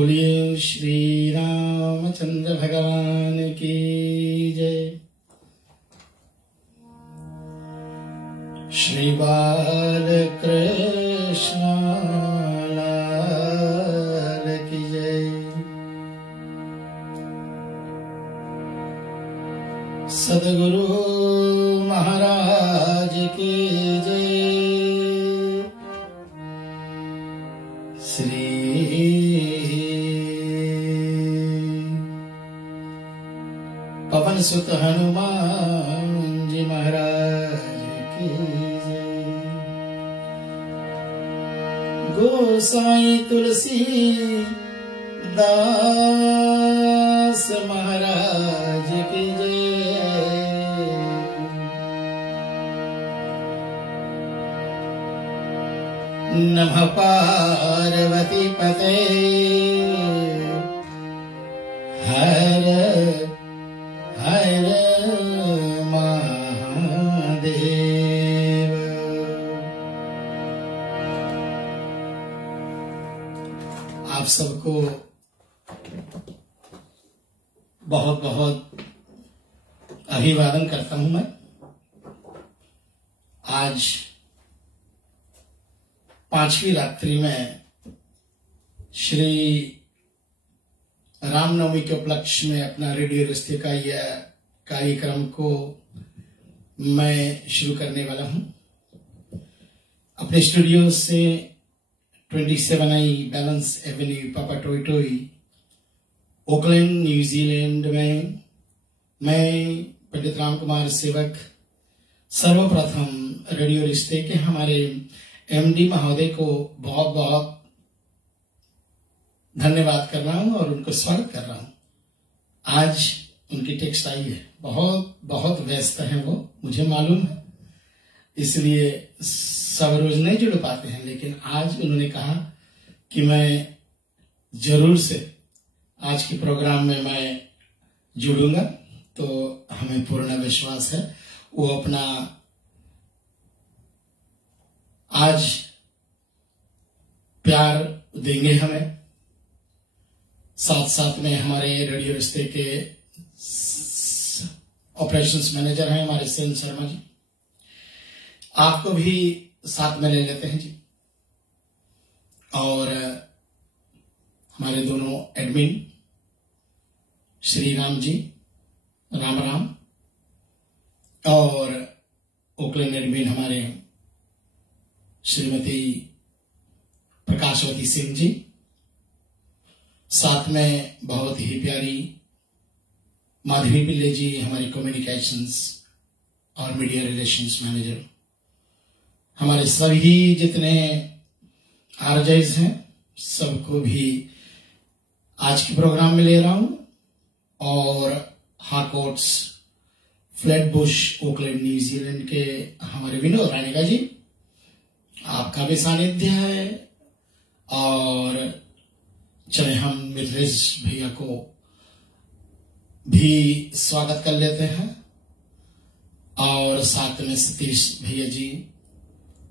बोलिए श्री रामचंद्र भगवान की जय। श्री बाल कृष्ण लाल की जय। सद्गुरु महाराज की जय। श्री पवन सुत हनुमान जी महाराज की जय। गोसाई तुलसी दास महाराज की जय। नमः पार्वती पते हर हर महादेव। आप सबको बहुत बहुत अभिवादन करता हूं मैं। आज 5वीं रात्रि में श्री रामनवमी के उपलक्ष्य में अपना रेडियो रिश्ते का यह कार्यक्रम को मैं शुरू करने वाला हूं। अपने स्टूडियो से 27i बैलेंस एवेन्यू पापा टोई ओकलैंड न्यूजीलैंड में मैं पंडित राम कुमार सेवक सर्वप्रथम रेडियो रिश्ते के हमारे एमडी महोदय को बहुत बहुत धन्यवाद कर रहा हूं और उनको स्वागत कर रहा हूं। आज उनकी टेक्स्ट आई है, बहुत बहुत व्यस्त हैं वो, मुझे मालूम है, इसलिए सब रोज नहीं जुड़ पाते हैं, लेकिन आज उन्होंने कहा कि मैं जरूर से आज के प्रोग्राम में मैं जुड़ूंगा। तो हमें पूर्ण विश्वास है वो अपना आज प्यार देंगे हमें। साथ साथ में हमारे रेडियो रिश्ते के ऑपरेशंस मैनेजर हैं हमारे सेन शर्मा जी, आपको भी साथ में ले लेते हैं जी। और हमारे दोनों एडमिन श्री राम जी राम राम, और ओकलैंड एडमिन हमारे श्रीमती प्रकाशवती सिंह जी, साथ में बहुत ही प्यारी माधवी पिल्ले जी हमारी कम्युनिकेशंस और मीडिया रिलेशंस मैनेजर। हमारे सभी जितने आरजेस हैं सबको भी आज के प्रोग्राम में ले रहा हूं। और हार्कोट्स फ्लैटबुश ओकलैंड न्यूजीलैंड के हमारे विनोद राणेगा जी, आपका भी सानिध्य है। और चले हम मित्रेश भैया को भी स्वागत कर लेते हैं। और साथ में सतीश भैया जी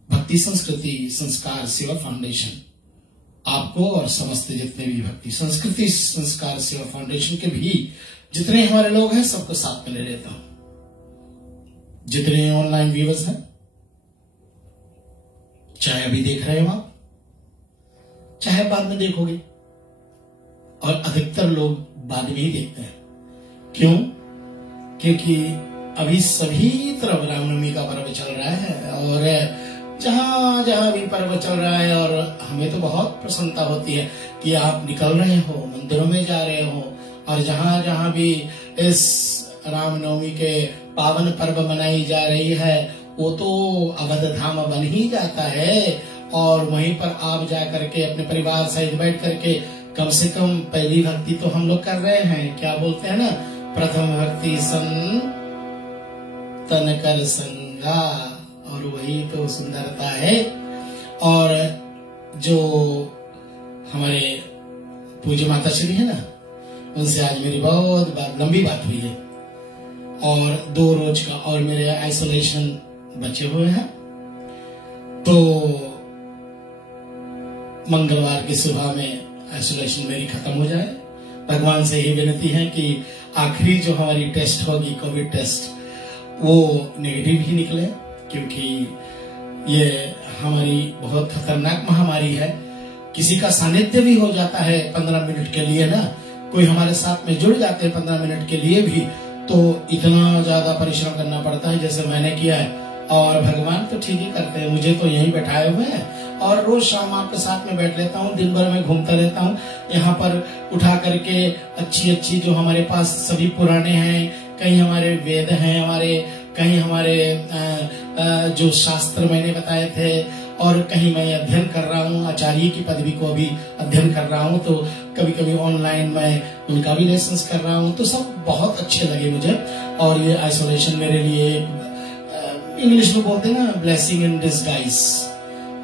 भक्ति संस्कृति संस्कार सेवा फाउंडेशन, आपको और समस्त जितने भी भक्ति संस्कृति संस्कार सेवा फाउंडेशन के भी जितने हमारे लोग हैं सबको साथ में ले लेता हूं। जितने ऑनलाइन व्यूअर्स हैं, चाहे अभी देख रहे हो आप, चाहे बाद में देखोगे, और अधिकतर लोग बाद में ही देखते हैं। क्यों? क्योंकि अभी सभी तरफ रामनवमी का पर्व चल रहा है, और जहां जहां भी पर्व चल रहा है, और हमें तो बहुत प्रसन्नता होती है कि आप निकल रहे हो, मंदिरों में जा रहे हो, और जहां जहां भी इस रामनवमी के पावन पर्व मनाई जा रही है वो तो अवध धाम बन ही जाता है। और वहीं पर आप जा करके अपने परिवार सहित बैठ करके कम से कम पहली भक्ति तो हम लोग कर रहे हैं। क्या बोलते हैं ना, प्रथम भक्ति तन कर संगा, और वही तो सुंदरता है। और जो हमारे पूज्य माता श्री है ना, उनसे आज मेरी बहुत लंबी बात हुई है, और 2 रोज का और मेरे आइसोलेशन बचे हुए हैं। तो मंगलवार की सुबह में आइसोलेशन मेरी खत्म हो जाए। भगवान से ही विनती है कि आखिरी जो हमारी टेस्ट होगी कोविड टेस्ट वो नेगेटिव ही निकले, क्योंकि ये हमारी बहुत खतरनाक महामारी है। किसी का सानिध्य भी हो जाता है 15 मिनट के लिए ना, कोई हमारे साथ में जुड़ जाते हैं 15 मिनट के लिए भी, तो इतना ज्यादा परिश्रम करना पड़ता है जैसे मैंने किया है। और भगवान तो ठीक ही करते हैं, मुझे तो यहीं बैठाए हुए हैं और रोज शाम आपके साथ में बैठ लेता हूँ, दिन भर में घूमता रहता हूँ। यहाँ पर उठा करके अच्छी अच्छी जो हमारे पास सभी पुराने हैं, कहीं हमारे वेद हैं, हमारे कहीं हमारे जो शास्त्र मैंने बताए थे, और कहीं मैं अध्ययन कर रहा हूँ, आचार्य की पदवी को अभी अध्ययन कर रहा हूँ, तो कभी कभी ऑनलाइन मैं उनका भी लेसन्स कर रहा हूँ, तो सब बहुत अच्छे लगे मुझे। और ये आइसोलेशन मेरे लिए इंग्लिश में बोलते हैं ना, ब्लेसिंग इन डिस्गाइज।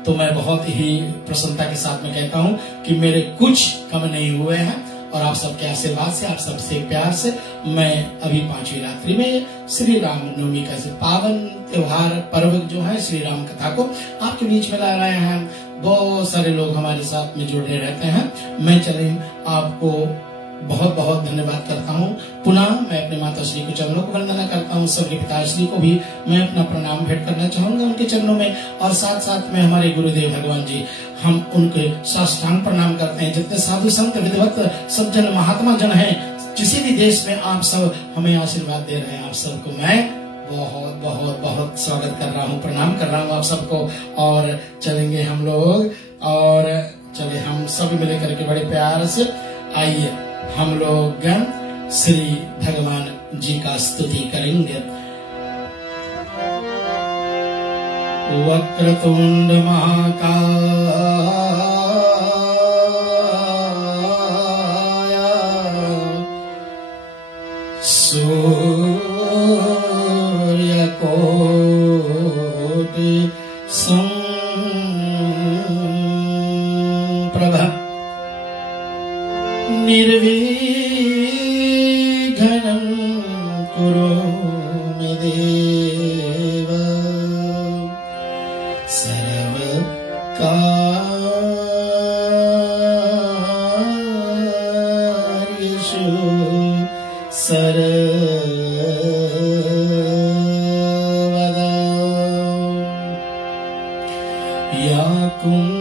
तो मैं बहुत ही प्रसन्नता के साथ में कहता हूँ कि मेरे कुछ कम नहीं हुए हैं, और आप सबके आशीर्वाद से, आप सबसे प्यार से मैं अभी 5वीं रात्रि में श्री राम नवमी का पावन त्योहार पर्व जो है श्री राम कथा को आपके बीच में ला रहे हैं। बहुत सारे लोग हमारे साथ में जुड़े रहते हैं। मैं चले आपको बहुत बहुत धन्यवाद करता हूँ। पुनः मैं अपने माता श्री के चरणों को वंदना करता हूँ। सबके पिताश्री को भी मैं अपना प्रणाम भेंट करना चाहूंगा उनके चरणों में, और साथ साथ में हमारे गुरुदेव भगवान जी, हम उनके साष्टांग प्रणाम करते हैं। जितने साधु संत विद्वत सज्जन महात्मा जन हैं किसी भी देश में, आप सब हमें आशीर्वाद दे रहे हैं। आप सबको मैं बहुत बहुत बहुत स्वागत कर रहा हूँ, प्रणाम कर रहा हूँ आप सबको। और चलेंगे हम लोग, और चले हम सब मिले करके बड़े प्यार से आइए हम लोग श्री भगवान जी का स्तुति करेंगे। वक्रतुंड महाकाय सूर्यकोटि समप्रभ निर्विघ्नं कुरु मे देव सर्वकार्येषु सर्वदा। या कुन्देन्दु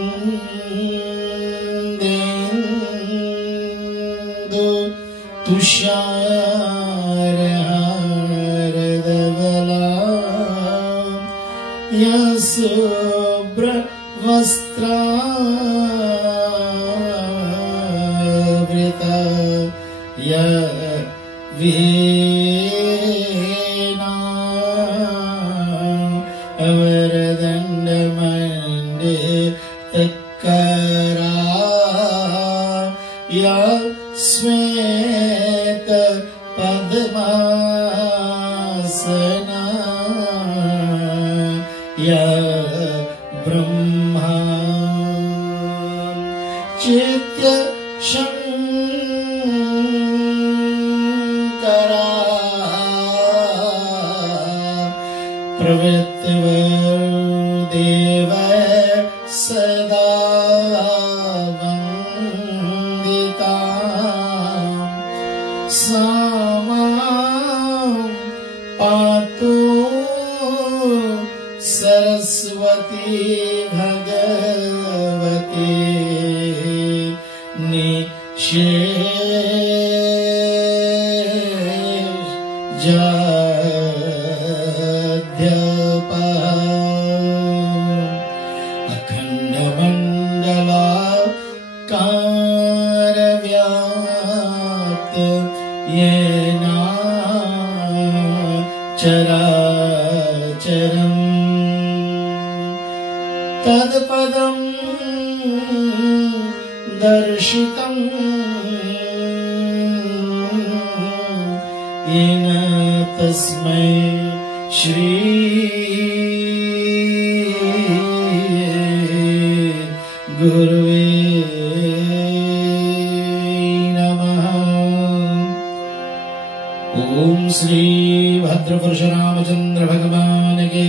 तुषारहारधवला या शुभ्रवस्त्रावृता या वरदण्डमण्डितकरा या श्वेत पद्मासना या ब्रह्मा चित्त शंकरा प्रवृत्तिर्देव सदा वन्दिता सा मां पातु सरस्वती भगवती निषेधाध्यपा अखण्डमण्डलाकारव्याप्त येन चराचरम् तत्पदं दर्शितं येन तस्मै श्री गुरुवे नमः। ओम श्री भद्रपुरुष रामचंद्र भगवान के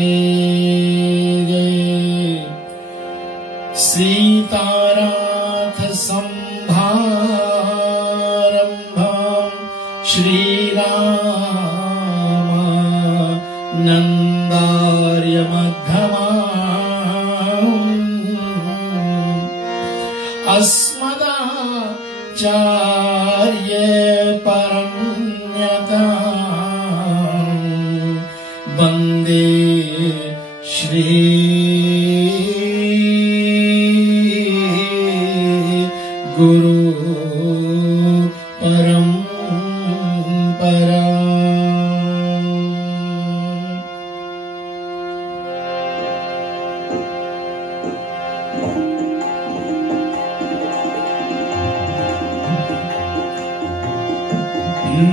जय। सीतानाथ संभार श्रीरामानन्दार्य मध्यमा अस्मदाचार्य परम्यता वन्दे श्री गुरु परम्परा।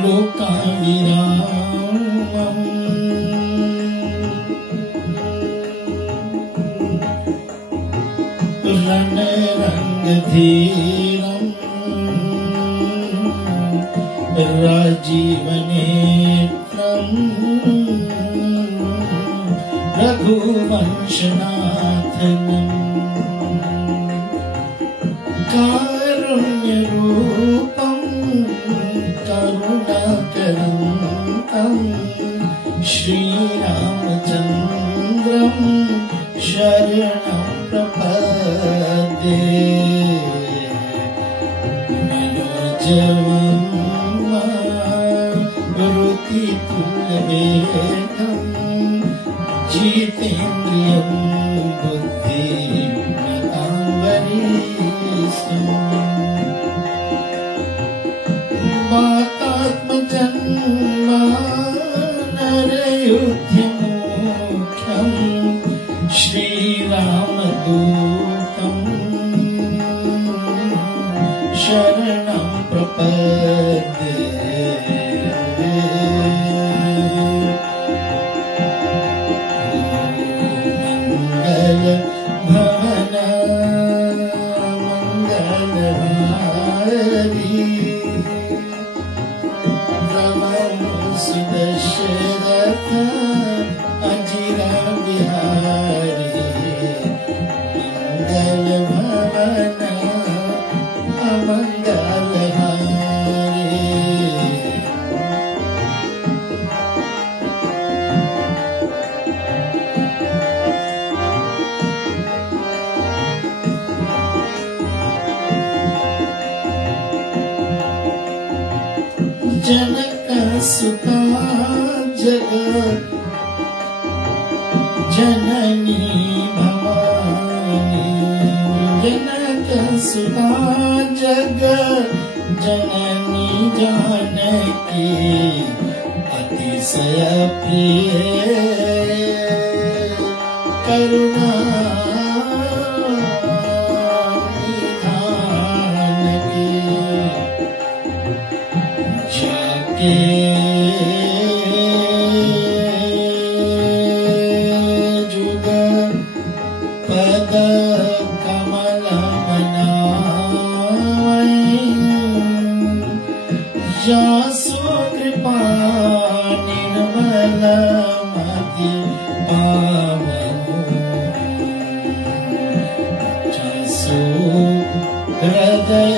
लोकाविरामम् रणरङ्गधीरम् राजीवनेत्रम् रघुवंशनाथनम् कारुण्यरूपम् करुणाकरम् श्रीरामचन्द्रम् शरणं प्रपद्ये मनोजवम् रुतितुल्यवेगम् जितेन्द्रियं बुद्धिमतां वातात्मजन्मानरयुध्यमुख्यम् श्रीरामदूतम् शरणं प्रपद्ये मंगल भवन मंगलहारी सुदशरथ अजिर बिहारी मंगल भवन अमंगलहारी। जनक सुता जगत जननी भवानी जनक सुता जगत जननी जानकी अतिशय प्रिय करुणा निधान की जाके जुग पद कमल मनाई जासु कृपा निर्मल मति पावनु जासु हृदय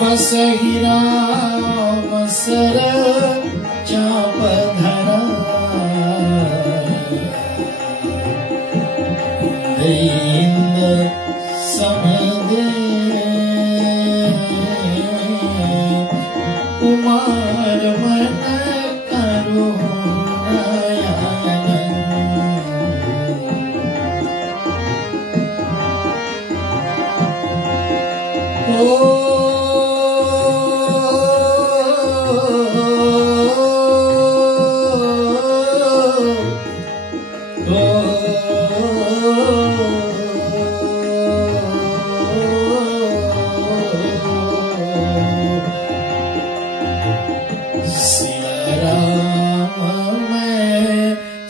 वसहि राम सर चाप धरा इंद समदे कुमार मन करुणायानन।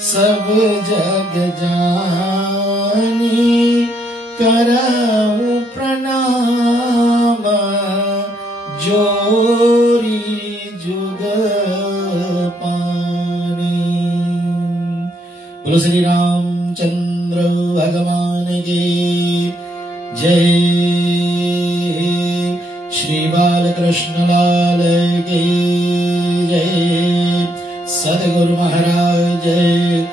सब जग जानी करऊं प्रणाम जोरी जुग पानी। बोलो श्री रामचंद्र भगवान की जय। श्री बालकृष्ण लाल की जय, सद्गुरु महाराज जय,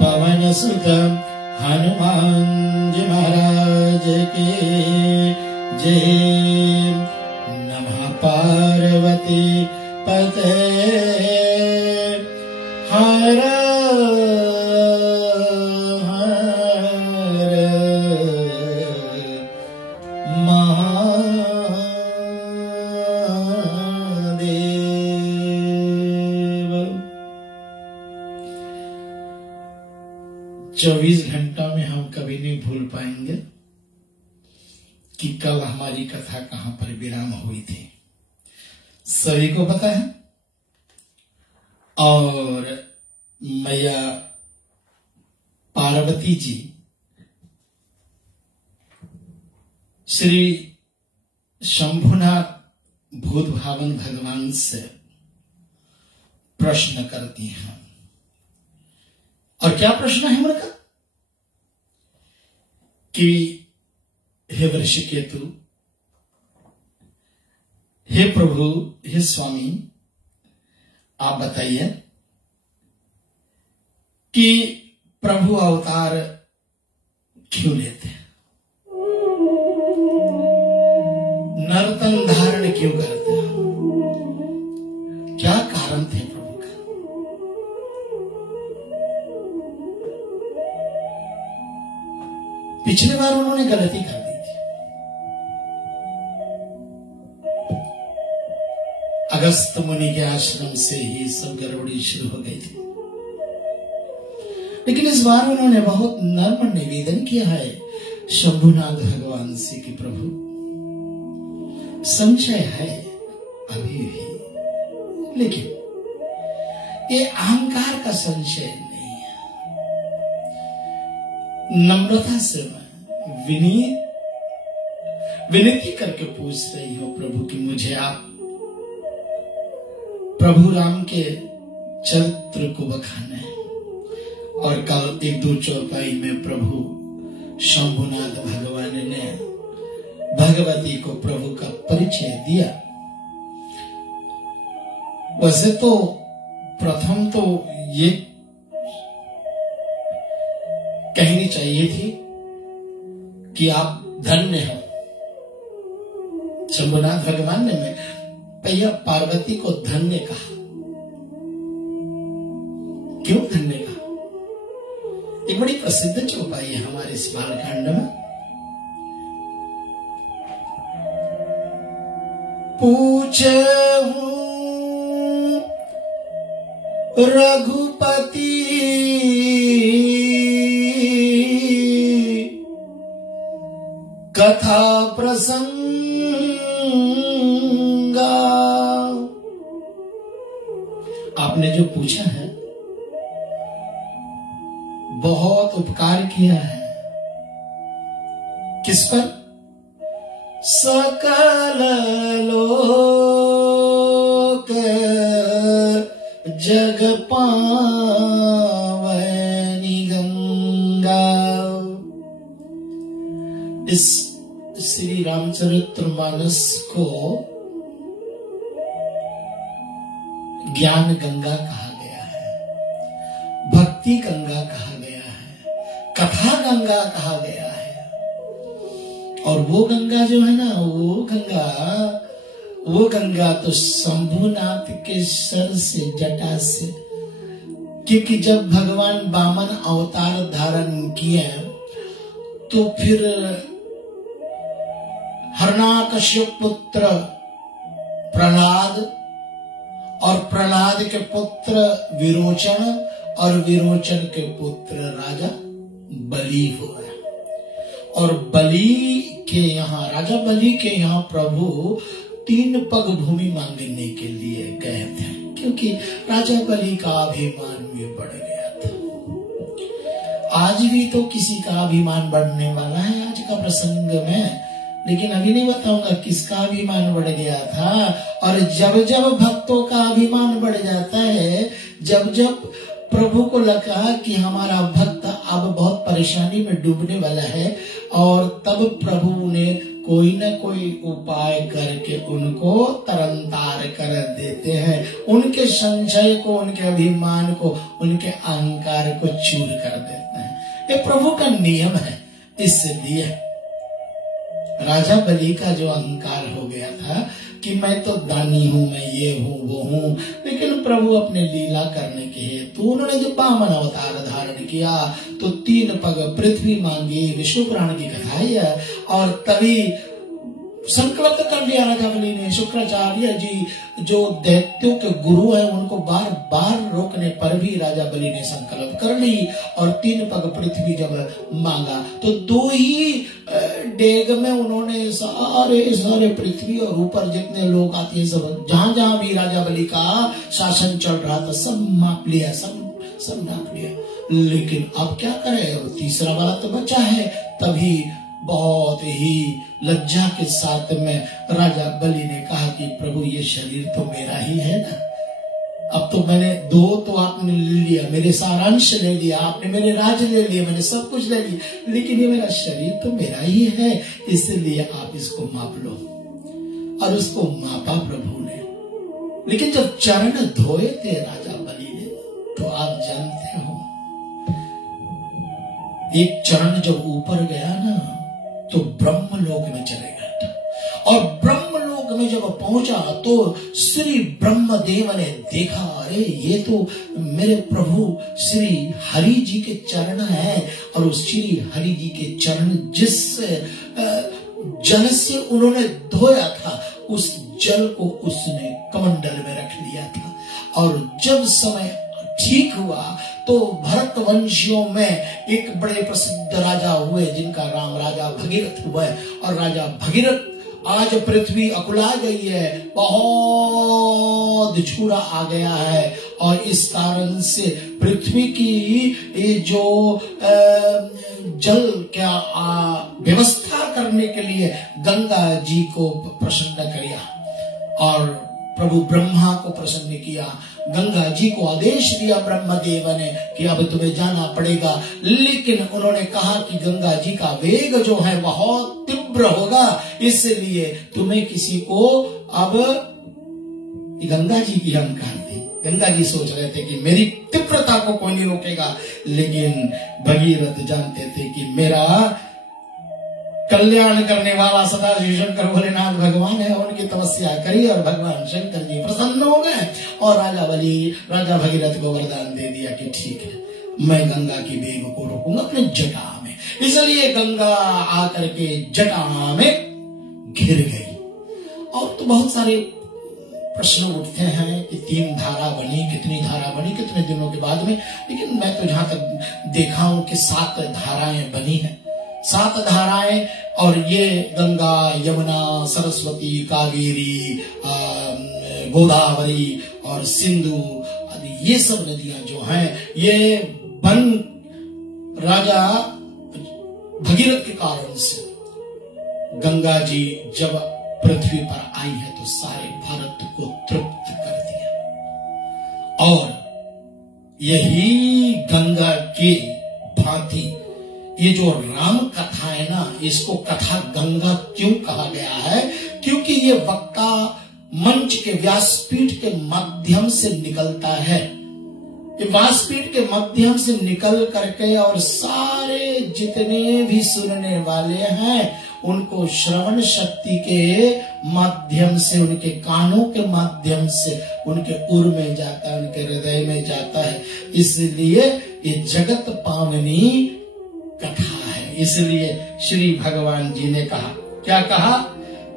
पवन सुत हनुमान जी महाराज के जय। नमः पार्वती पते हर महादेव। 24 घंटा में हम कभी नहीं भूल पाएंगे कि कल हमारी कथा कहां पर विराम हुई थी, सभी को पता है। और मैया पार्वती जी श्री शंभुनाथ भूत भावन भगवान से प्रश्न करती हैं। और क्या प्रश्न है उनका कि हे वृषकेतु, हे प्रभु, हे स्वामी, आप बताइए कि प्रभु अवतार क्यों लेते हैं, नर्तन धारण क्यों करते हैं, क्या कारण थे प्रभु का। पिछली बार उन्होंने गलती कर दी थी। अगस्त मुनि के आश्रम से ही सब गड़बड़ी शुरू हो गई थी, लेकिन इस बार उन्होंने बहुत नर्म निवेदन किया है शंभुनाथ भगवान से कि प्रभु संशय है अभी भी, लेकिन ये अहंकार का संशय नहीं है। नम्रता से मैं विनती करके पूछ रही हूं प्रभु कि मुझे आप प्रभु राम के चरित्र को बखाना है। और कल 1-2 चौपाई में प्रभु शंभुनाथ भगवान ने भगवती को प्रभु का परिचय दिया। वैसे तो प्रथम तो ये कहनी चाहिए थी कि आप धन्य हो। शंभुनाथ भगवान ने भैया पार्वती को धन्य कहा। क्यों धन्य कहा? एक बड़ी प्रसिद्ध चौपाई है हमारे इस बालकांड में। पूछहूं रघुपति कथा प्रसंगा, आपने जो पूछा है बहुत उपकार किया है। किस पर? सकल लोक जग पावनी गंगा। इस श्री रामचरितमानस को ज्ञान गंगा कहा गया है, भक्ति गंगा कहा गया है, कथा गंगा कहा गया है। और वो गंगा जो है ना, वो गंगा तो शंभुनाथ के सर से, जटा से, क्योंकि जब भगवान वामन अवतार धारण किए तो फिर हिरण्याकश्यप पुत्र प्रहलाद और प्रहलाद के पुत्र विरोचन और विरोचन के पुत्र राजा बलि हुआ। और बलि के यहाँ, राजा बलि के यहाँ प्रभु 3 पग भूमि मांगने के लिए गए थे, क्योंकि राजा बलि का अभिमान भी बढ़ गया था। आज भी तो किसी का अभिमान बढ़ने वाला है आज का प्रसंग में, लेकिन अभी नहीं बताऊंगा किसका अभिमान बढ़ गया था। और जब जब भक्तों का अभिमान बढ़ जाता है, जब जब प्रभु को लगा कि हमारा भक्त अब बहुत परेशानी में डूबने वाला है, और तब प्रभु ने कोई न कोई उपाय करके उनको तरनतार कर देते हैं, उनके संशय को, उनके अभिमान को, उनके अहंकार को चूर कर देते हैं। ये प्रभु का नियम है। इसलिए राजा बलि का जो अहंकार हो गया था कि मैं तो दानी हूँ, मैं ये हूँ वो हूँ, लेकिन प्रभु अपने लीला करने के हेतु उन्होंने जो वामन अवतार धारण किया तो 3 पग पृथ्वी मांगी, विष्णु पुराण की कथा है। और तभी संकल्प कर लिया राजा बलि ने। शुक्राचार्य जी जो दैत्यों के गुरु हैं उनको बार बार रोकने पर भी राजा बलि ने संकल्प कर ली, और 3 पग पृथ्वी जब मांगा तो 2 ही डेग में उन्होंने सारे पृथ्वी और ऊपर जितने लोग आते हैं सब, जहां जहां भी राजा बलि का शासन चल रहा था सब माप लिया, सब नाप लिया। लेकिन अब क्या करें, तीसरा वाला तो बचा है। तभी बहुत ही लज्जा के साथ में राजा बलि ने कहा कि प्रभु ये शरीर तो मेरा ही है ना, अब तो मैंने 2 तो आपने ले लिया, मेरे सारांश ले लिया, आपने मेरे राज ले लिए, मैंने सब कुछ ले लिया, लेकिन ये मेरा शरीर तो मेरा ही है, इसलिए आप इसको माप लो। और उसको मापा प्रभु ने। लेकिन जब चरण धोए थे राजा बलि ने, तो आप जानते हो एक चरण जब ऊपर गया ना तो ब्रह्मलोक में चले गया था, और ब्रह्मलोक में जब पहुंचा तो श्री ब्रह्मदेव ने देखा, अरे ये तो मेरे प्रभु श्री हरि जी के चरण हैं, और उस श्री हरि जी के चरण जिस जल से उन्होंने धोया था उस जल को उसने कमंडल में रख लिया था। और जब समय ठीक हुआ तो भरत वंशियों में एक बड़े प्रसिद्ध राजा हुए जिनका नाम राजा भगीरथ हुआ है, और राजा भगीरथ आज पृथ्वी अकुला गई है, बहुत झूरा आ गया है, और इस कारण से पृथ्वी की ये जो जल क्या व्यवस्था करने के लिए गंगा जी को प्रसन्न किया, और प्रभु ब्रह्मा को प्रसन्न किया। गंगा जी को आदेश दिया ब्रह्मदेव ने कि अब तुम्हें जाना पड़ेगा, लेकिन उन्होंने कहा कि गंगा जी का वेग जो है बहुत तीव्र होगा, इसलिए तुम्हें किसी को, अब गंगा जी की अहंकार थी, गंगा जी सोच रहे थे कि मेरी तीव्रता को कोई नहीं रोकेगा, लेकिन भगीरथ जानते थे कि मेरा कल्याण करने वाला सदा शंकर भोलेनाथ भगवान है, उनकी तपस्या करी और भगवान शंकर जी प्रसन्न हो गए, और राजा भगीरथ को वरदान दे दिया कि ठीक है मैं गंगा की वेग को रोकूंगा अपने जटा में। इसलिए गंगा आकर के जटा में घिर गई। और तो बहुत सारे प्रश्न उठते हैं कि 3 धारा बनी, कितनी धारा बनी, कितने दिनों के बाद में, लेकिन मैं तो जहां तक देखा हूं कि 7 धाराएं बनी हैं, 7 धाराएं, और ये गंगा, यमुना, सरस्वती, कावेरी, गोदावरी और सिंधु आदि ये सब नदियां जो हैं, ये बन राजा भगीरथ के कारण से गंगा जी जब पृथ्वी पर आई है तो सारे भारत को तृप्त कर दिया। और यही गंगा के भांति ये जो राम कथा है ना, इसको कथा गंगा क्यों कहा गया है, क्योंकि ये वक्ता मंच के व्यासपीठ के माध्यम से निकलता है। ये व्यासपीठ के माध्यम से निकल करके और सारे जितने भी सुनने वाले हैं उनको श्रवण शक्ति के माध्यम से, उनके कानों के माध्यम से उनके उर में जाता है, उनके हृदय में जाता है। इसलिए ये जगत पावनी कथा है। इसलिए श्री भगवान जी ने कहा, क्या कहा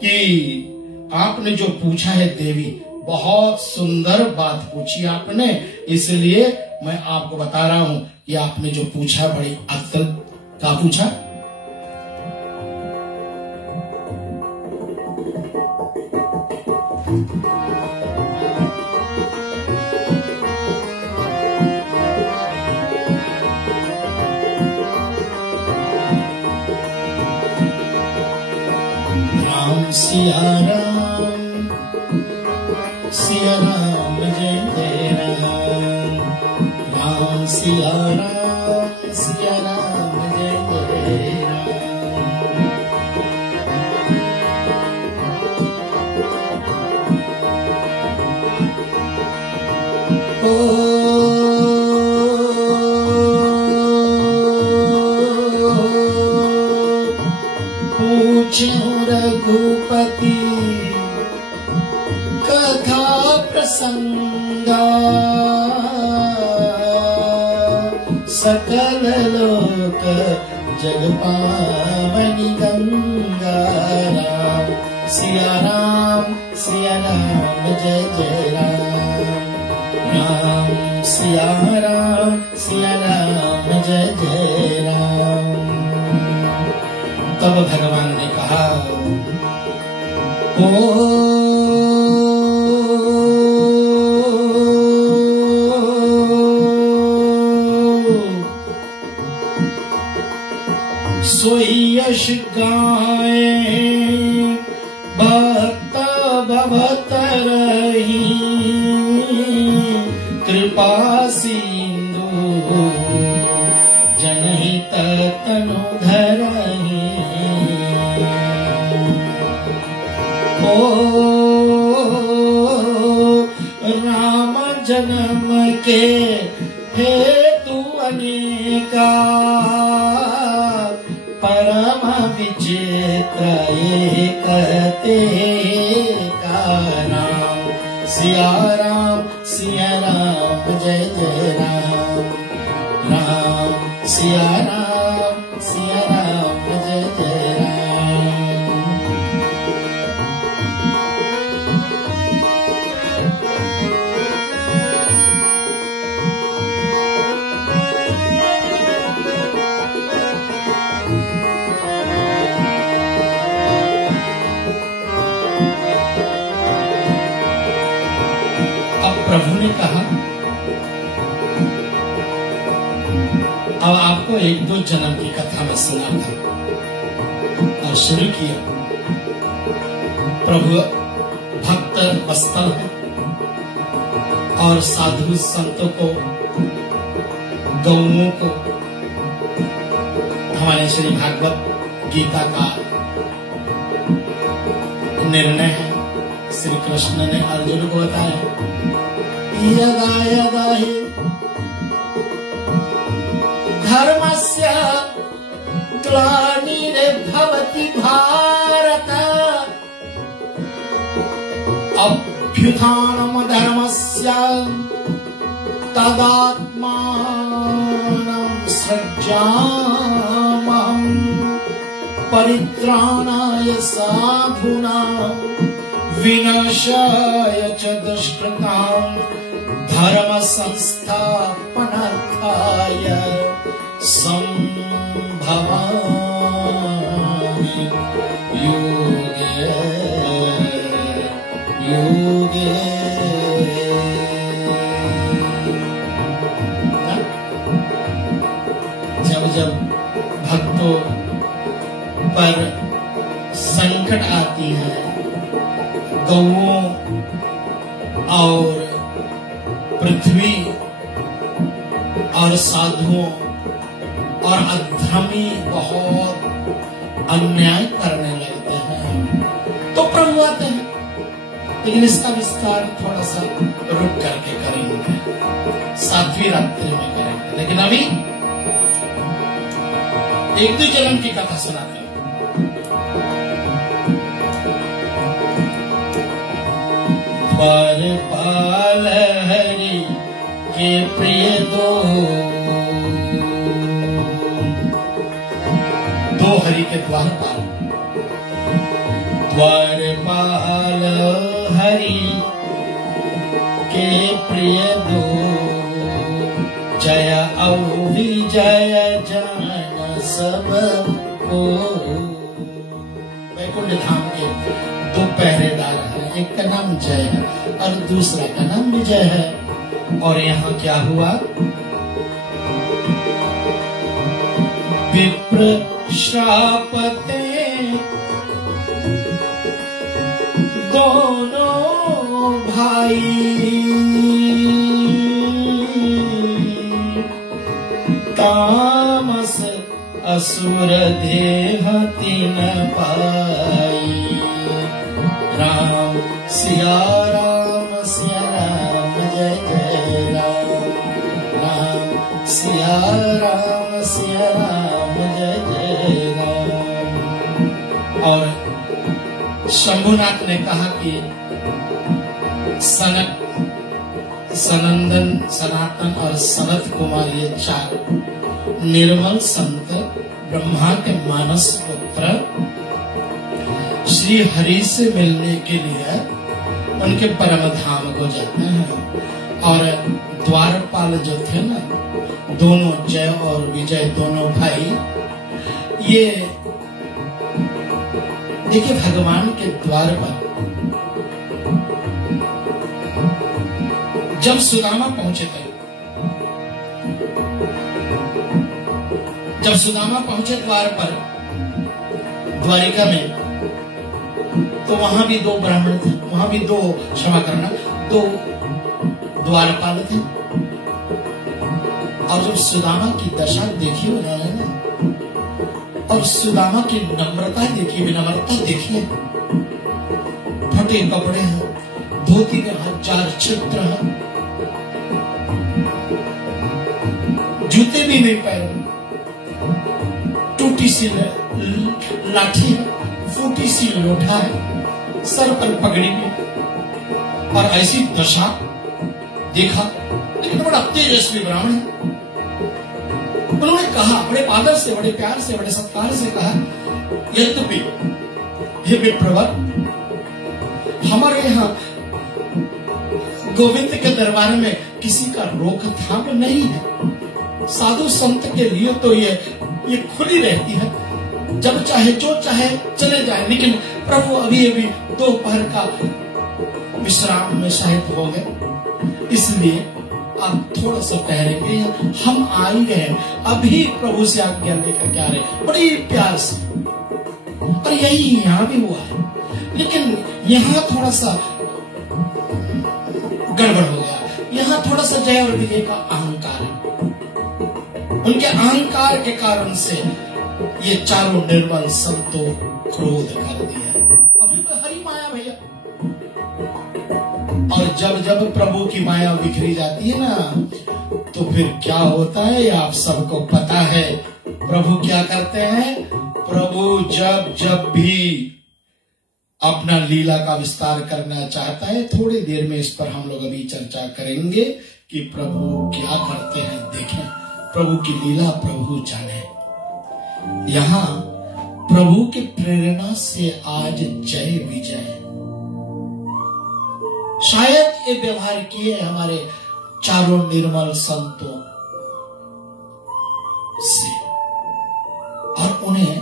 कि आपने जो पूछा है देवी, बहुत सुंदर बात पूछी आपने, इसलिए मैं आपको बता रहा हूं कि आपने जो पूछा बड़ी अक्ल का पूछा। सिया राम जय जय राम, राम सिया राम जय जय राम। पूछो रघुपति कथा प्रसंगा सकल लोक जग पावनी गंगा। राम सिया राम जय जय राम। राम सिया राम जय जय राम। तब भगवान ने कहा ओ सोई यश गाए भक्त भवत रही कृपा सिंधु जनहित तनु धरहि। ओ राम जन्म के हेतु अनेका परम विचित्र कहते का। राम सिया राम जय जय राम। राम सिया राम जय जय राम। प्रभु ने कहा अब आपको एक दो जन्म की कथा में सुनाता और शुरू किया। प्रभु भक्त वत्सल है और साधु संतों को गौओं को हमारे श्री भागवत गीता का निर्णय है। श्री कृष्ण ने अर्जुन को बताया यदा यदा हि धर्मस्य ग्लानिर्भवति भारत अभ्युत्थानम् धर्मस्य तदात्मानं सृजाम्यहम् परित्राणाय साधूनां विनाशाय च दुष्कृतां धर्म संस्थापनार्थाय संभवामि युगे युगे। जब जब भक्तों पर संकट आती है, गौओं और पृथ्वी और साधुओं और अधर्मी बहुत अन्याय करने लगते हैं तो प्रभु आते हैं, लेकिन इसका विस्तार थोड़ा सा रुक करके करेंगे, 7वीं रात्रि में करेंगे। लेकिन अभी एक दो जन्म की कथा सुनाते हैं। द्वारपाल हरि के प्रिय दो हरि के द्वारपाल, द्वारपाल हरि के प्रिय दो जय और विजय जान सब को। वैकुंठ धाम के 2 पहरेदार हैं, एक का नाम जय है और दूसरा का नाम विजय है। और यहाँ क्या हुआ, विप्र श्रापते दोनों भाई तामस असुर देह तीन पाई। राम सिया राम जय जय राम। राम सिया राम जय जय राम। और शंभुनाथ ने कहा कि सनंदन, सनातन और सनत कुमार ये चार निर्मल संत ब्रह्मा के मानस पुत्र श्री हरि से मिलने के लिए उनके परम धाम को जाते हैं। और द्वारपाल जो थे ना, दोनों जय और विजय दोनों भाई, ये देखिए भगवान के द्वार पर जब सुदामा पहुंचे थे, जब सुदामा पहुंचे द्वार पर द्वारिका में, तो वहां भी दो ब्राह्मण थे, वहां भी दो, क्षमा करना, दो द्वारपाल थे। और जब सुदामा की दशा देखी उन्होंने ना, और सुदामा की नम्रता देखी, विनम्रता देखी, फटे कपड़े हैं, धोती में 1000 चित्र हैं, जूते भी नहीं पहने, टूटी सी लाठी है, फूटी सी लोटा है, सर पर पगड़ी भी, और ऐसी दशा देखा। लेकिन बड़ा तेजस्वी ब्राह्मण है। उन्होंने कहा, बड़े आदर से, बड़े प्यार से, बड़े सत्कार से कहा, यद्यपि हे विप्रवर, हमारे यहाँ गोविंद के दरबार में किसी का रोकथाम नहीं है। साधु संत के लिए तो ये खुली रहती है, जब चाहे जो चाहे चले जाए। लेकिन प्रभु अभी दोपहर का विश्राम में शायद हो गए, इसलिए आप थोड़ा सा ठहरेंगे, हम आ ही गए, अभी प्रभु से आज्ञा लेकर के आ रहे, बड़ी प्यार से। और यही यहाँ भी हुआ है, लेकिन यहाँ थोड़ा सा गड़बड़ हो गया। यहाँ थोड़ा सा जय और विजय का अहंकार है, उनके अहंकार के कारण से ये चारों निर्मल संतों क्रोध कर दिया। अभी तो हरि माया भैया। और जब जब प्रभु की माया बिखरी जाती है ना, तो फिर क्या होता है आप सबको पता है। प्रभु क्या करते हैं? प्रभु जब जब भी अपना लीला का विस्तार करना चाहता है, थोड़ी देर में इस पर हम लोग अभी चर्चा करेंगे कि प्रभु क्या करते हैं। देखें, प्रभु की लीला प्रभु जाने। यहाँ प्रभु की प्रेरणा से आज जय विजय, शायद ये व्यवहार किए हमारे चारों निर्मल संतों से, और उन्हें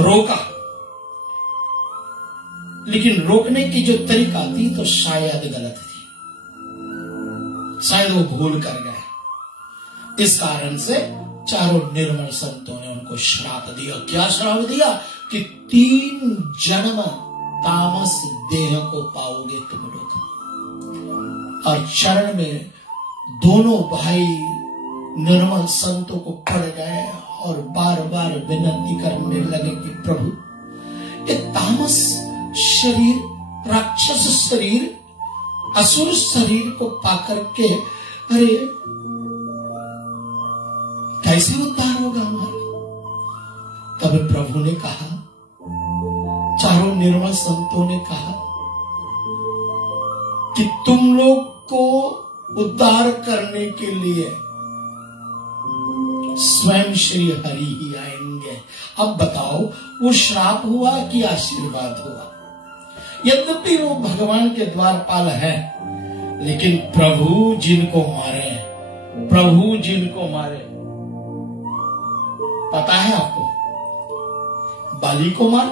रोका। लेकिन रोकने की जो तरीका थी तो शायद गलत थी, शायद वो भूल कर गए। इस कारण से चारों निर्मल संतों ने उनको श्राप दिया। क्या श्राप दिया? कि 3 जन्म तामस देह को पाओगे तुम लोग। और चरण में दोनों भाई निर्मल संतों को पड़ गए और बार बार विनती करने लगे कि प्रभु, ये तामस शरीर, राक्षस शरीर, असुर शरीर को पाकर के अरे कैसे उद्धार होगा हमारा? तब प्रभु ने कहा, चारों निर्मल संतों ने कहा कि तुम लोग को उद्धार करने के लिए स्वयं श्री हरि ही आएंगे। अब बताओ, वो श्राप हुआ कि आशीर्वाद हुआ? यद्यपि वो भगवान के द्वारपाल है, लेकिन प्रभु जिनको मारे, प्रभु जिनको मारे, पता है आपको? बाली को मार,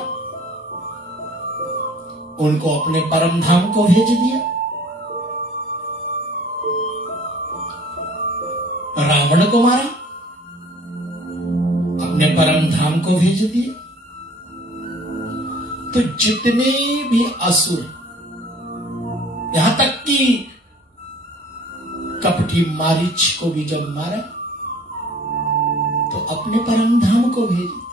उनको अपने परम धाम को भेज दिया। रावण को मारा, अपने परम धाम को भेज दिया। तो जितने भी असुर, यहां तक कि कपटी मारीच को भी जब मारा, अपने परम धाम को भेज दिया।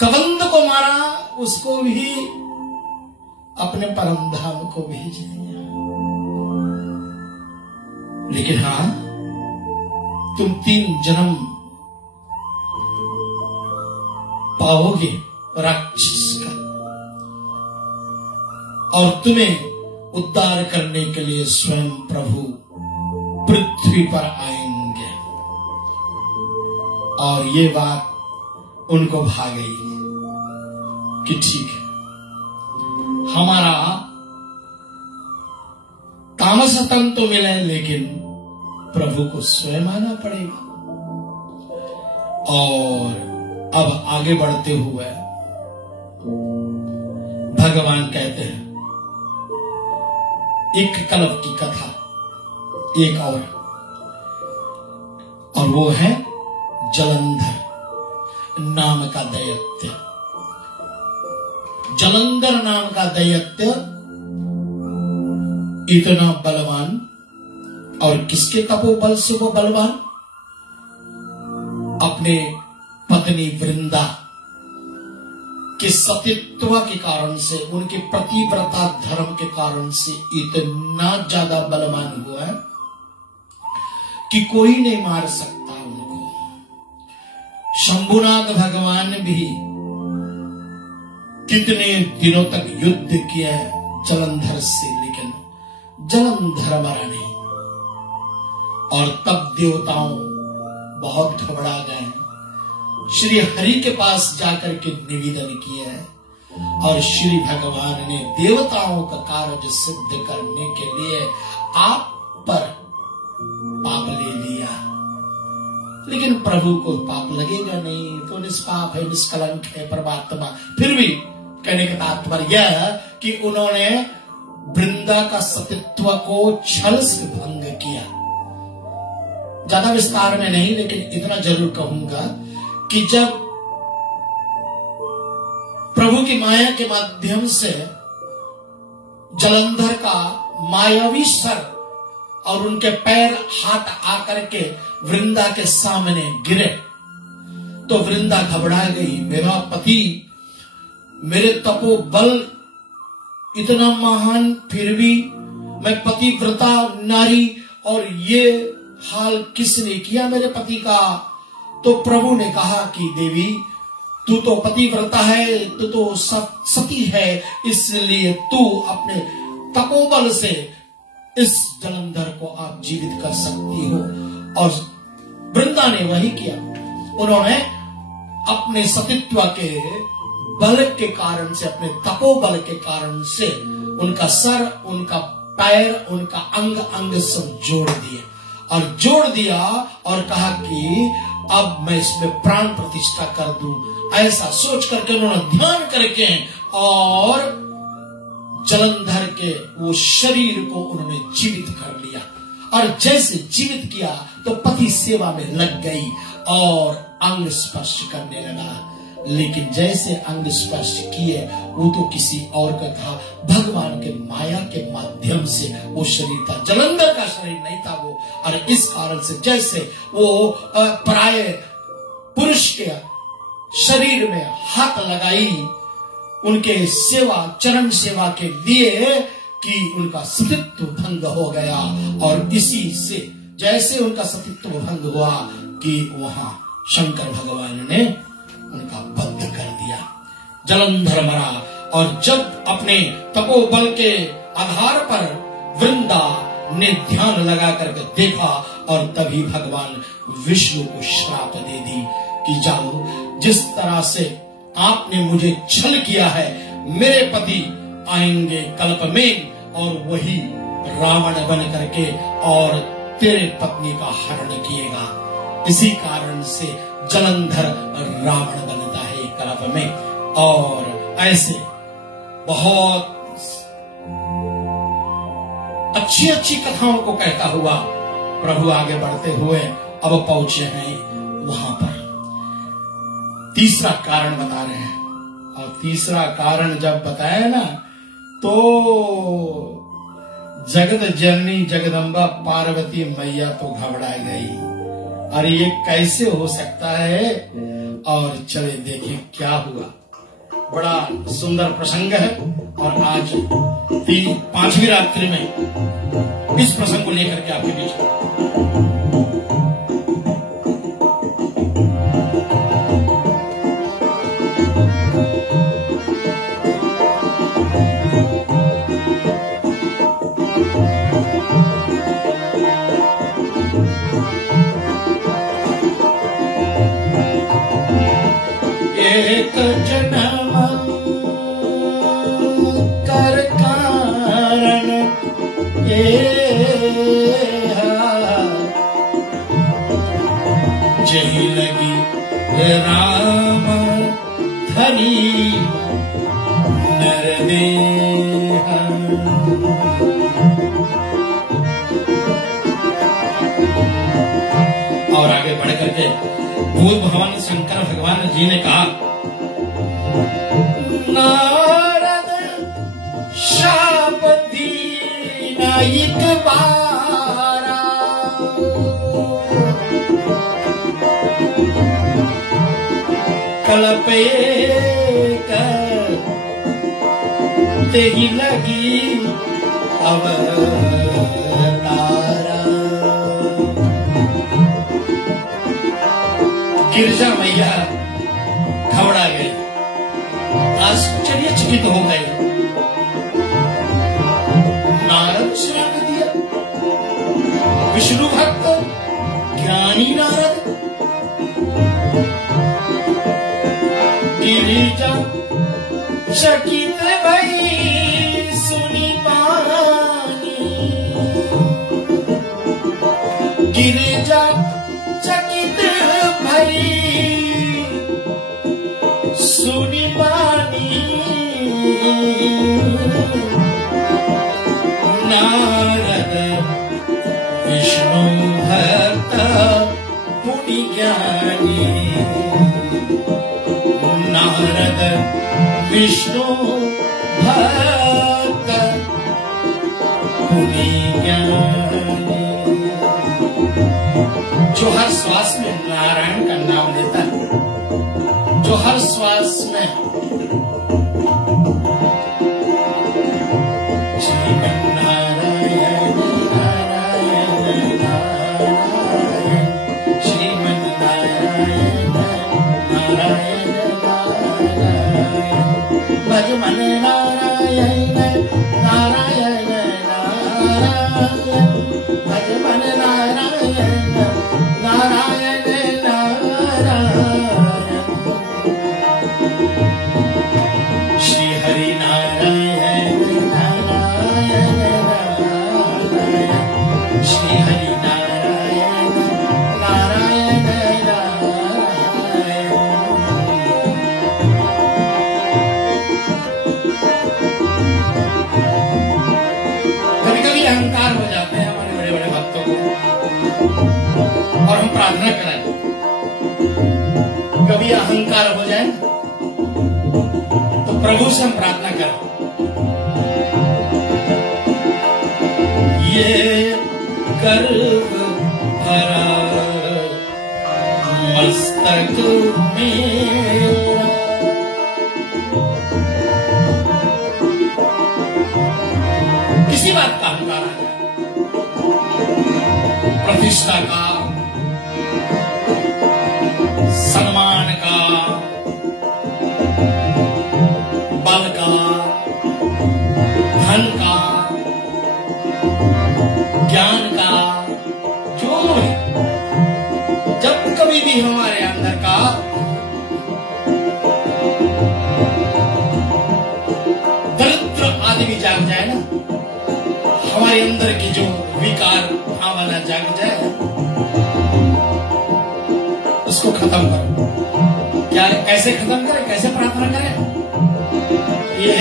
कबंध को मारा, उसको भी अपने परम धाम को भेज दिया। लेकिन हां, तुम 3 जन्म पाओगे राक्षस का, और तुम्हें उद्धार करने के लिए स्वयं प्रभु पृथ्वी पर आएंगे। और ये बात उनको भा गई कि ठीक है, हमारा तामस तन तो मिले, लेकिन प्रभु को स्वयं आना पड़ेगा। और अब आगे बढ़ते हुए भगवान कहते हैं एक कल्प की कथा, एक और वो है जलंधर नाम का दैत्य। जलंधर नाम का दैत्य इतना बलवान, और किसके तपोबल से वो बलवान? अपने पत्नी वृंदा के सतीत्व के कारण से, उनके पतिव्रता धर्म के कारण से इतना ज्यादा बलवान हुआ है कि कोई नहीं मार सकता उनको। शंभुनाथ भगवान भी कितने दिनों तक युद्ध किया जलंधर से, लेकिन जलंधर मरा नहीं। और तब देवताओं बहुत घबरा गए, श्री हरि के पास जाकर के निवेदन किया है, और श्री भगवान ने देवताओं का कार्य सिद्ध करने के लिए आप पर पाप ले लिया। लेकिन प्रभु को पाप लगेगा नहीं, तो निष्पाप है, निष्कलंक है परमात्मा। फिर भी कहने का तात्पर्य यह कि उन्होंने वृंदा का सतीत्व को छल से भंग किया। ज्यादा विस्तार में नहीं, लेकिन इतना जरूर कहूंगा कि जब प्रभु की माया के माध्यम से जलंधर का मायावी सर और उनके पैर हाथ आकर के वृंदा के सामने गिरे, तो वृंदा घबरा गई। मेरा पति, मेरे तपोबल इतना महान, फिर भी मैं पतिव्रता नारी, और ये हाल किसने किया मेरे पति का? तो प्रभु ने कहा कि देवी, तू तो पतिव्रता है, तू तो सती है, इसलिए तू अपने तपोबल से इस जलंधर को आप जीवित कर सकती हो। और वृंदा ने वही किया। उन्होंने अपने सतीत्व के बल के कारण से, अपने तपोबल के कारण से उनका सर, उनका पैर, उनका अंग अंग सब जोड़ दिए, और जोड़ दिया और कहा कि अब मैं इसमें प्राण प्रतिष्ठा कर दूं। ऐसा सोच करके उन्होंने ध्यान करके और जलंधर के वो शरीर को उन्होंने जीवित कर लिया। और जैसे जीवित किया तो पति सेवा में लग गई और अंग स्पर्श करने लगा। लेकिन जैसे अंग स्पर्श किए, वो तो किसी और का था, भगवान के माया के माध्यम से वो शरीर था, जलंधर का शरीर नहीं था वो। और इस कारण से जैसे वो पराये पुरुष के शरीर में हाथ लगाई, उनके सेवा, चरण सेवा के लिए, कि उनका सतीत्व भंग हो गया। और इसी से जैसे उनका सतीत्व भंग हुआ कि वहां शंकर भगवान ने उनका वध कर दिया। जलंधर मरा, और जब अपने तपोबल के आधार पर वृंदा ने ध्यान लगा करके देखा, और तभी भगवान विष्णु को श्राप दे दी कि जाओ, जिस तरह से आपने मुझे छल किया है, मेरे पति आएंगे कल्प में, और वही रावण बन करके और तेरे पत्नी का हरण किएगा। इसी कारण से जलंधर रावण बनता है कल्प में। और ऐसे बहुत अच्छी अच्छी कथाओं को कहता हुआ प्रभु आगे बढ़ते हुए अब पहुंचे हैं वहां पर। तीसरा कारण बता रहे हैं, और तीसरा कारण जब बताया ना, तो जगत जननी जगदम्बा पार्वती मैया तो घबरा गई। अरे ये कैसे हो सकता है, और चले देखें क्या हुआ। बड़ा सुंदर प्रसंग है और आज 5वीं रात्रि में इस प्रसंग को लेकर के आपके बीच एक जन्म कर कारण जही लगी राम धनी नरदेहा। और आगे बढ़ करके पूर्व भगवान शंकर भगवान जी ने कहा, नारद शाप दीना एक बारा, कल्पे कर तेही लगी अवतारा। गिरजा मैया घबरा गई, आश्चर्यचकित हो गए। नारद श्राप दिया, विष्णु भक्त ज्ञानी नारद, गिरिजा चकित भई सुनी पानी, गिरिजा चकित भई सुनी पानी, नारद विष्णु भक्त मुनि ज्ञानी, नारद विष्णु भक्त मुनि ज्ञानी। जो हर श्वास में नारायण का नाम लेता है, जो हर श्वास में श्रीमन नारायण नारायण नारायण, श्रीमन नारायण नारायण नारायण, भज मन नारायण नारायण नारायण, भज मन नारायण नारायण नारायण, श्री हरि नारायण नारायण नारायण, श्री हरि नारायण नारायण नारायण। कभी कभी अहंकार हो जाते हैं हमारे बड़े बड़े भक्तों को, और हम प्रार्थना कराएं, कभी अहंकार हो जाए तो प्रभु से हम प्रार्थना करें, ये गर्व भरा मस्तक मेरा, किसी बात का अहंकार आ जाए, प्रतिष्ठा का, सम्मान का, बल का, धन का, ज्ञान का, जो है, जब कभी भी हमारे अंदर का दरिद्र आदि भी जाग जाए ना, हमारे अंदर की जो विकार भावना जाग जाए, उसको खत्म करो। क्या कैसे खत्म करें, कैसे प्रार्थना करें? ये